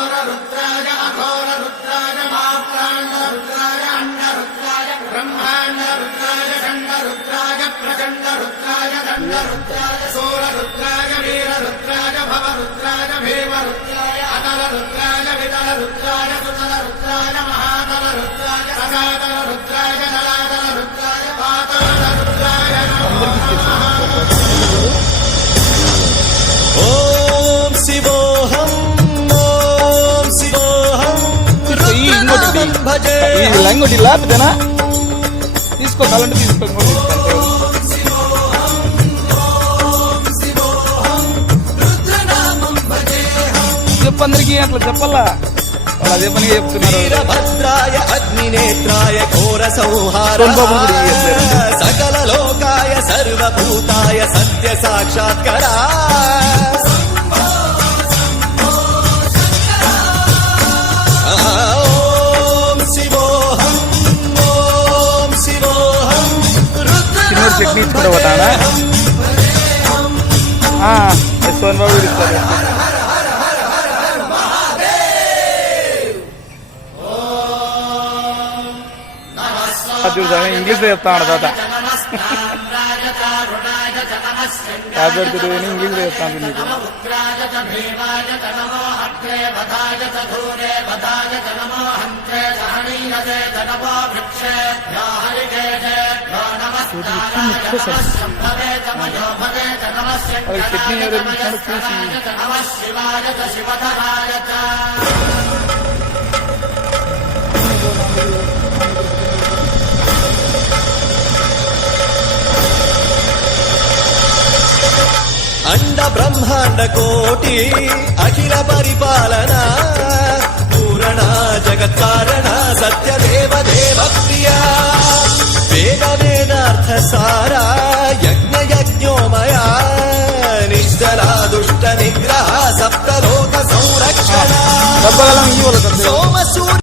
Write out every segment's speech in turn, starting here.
घोर रुद्राय अघोर रुद्राय माप्राण्ड रुद्राय अंड रुद्राय ब्रह्माण्ड रुद्राय खंड रुद्राय प्रचंड रुद्राय दंड रुद्राय सूर रुद्राय वीर रुद्राय भव रुद्राय भीम रुद्राय अतल रुद्राय वितल रुद्राय सुतल रुद्राय महातल रुद्राय सदातल रुद्राय जलातल रुद्राय पाताल रुद्राय ఓం శివోహం ఓం శివోహం రుద్రనామం భజే. ఇది లంగోటి లాపితేనా తీసుకోవాలంటే తీసుకోండి. చెప్పందరికి అట్లా చెప్పాలా, వాళ్ళు అదే పని చెప్తున్నారు. వీరభద్రాయ అగ్నినేత్రాయ ఘోర సంహార సకల లోకాయ సర్వభూతాయ సత్య సాక్షాత్కరా. ఓం శివోహం ఓం శివోహం చిన్నోడు చట్నీ ఇచ్చుకుంటా పోతాడా సోన్ బాబు ఇస్తారు. ఇంగ్లీష్ లో చెప్తా ఉన్నాడు తాత. కాబట్టి ఇంగ్లీష్ లో చెప్తాను నీకు. చట్నీ చూసి అండ బ్రహ్మాండ కోటి అఖిల పరిపాలన పూరణ జగత్కారణ సత్యదేవ దేవ ప్రియ వేద వేదార్థ సారా యజ్ఞ యజ్ఞోమయ నిశ్చల దుష్ట నిగ్రహ సప్తలోక సంరక్షణ సోమ సూర్య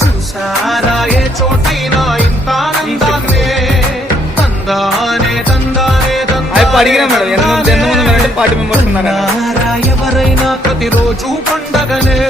చూసారాయే చోటైనా ఇంత ఆనందాన్నే తందానే తందానే అడిగినా మేడం ఎంతమంది ఉన్నారంటే 40 మెంబర్స్ ఉన్నారా. ఎవరైనా ప్రతిరోజు పండగనే